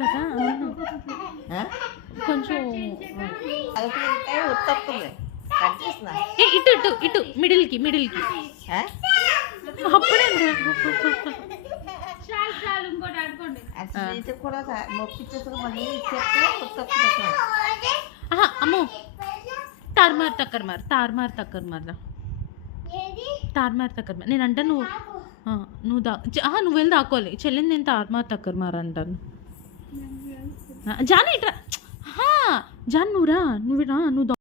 కదా అవును కొంచెం ఇటు ఇటు ఇటు మిడిల్కి అప్పుడే అమ్మో తార్మార్ టక్కర్ మార్ నేనంటే నువ్వు వెళ్ళి దాక్కోవాలి చెల్లింది నేను తార్మార్ టక్కర్ మార్ అంటాను జాన్ ఇట్రా జాన్ నువ్వురా నువ్వు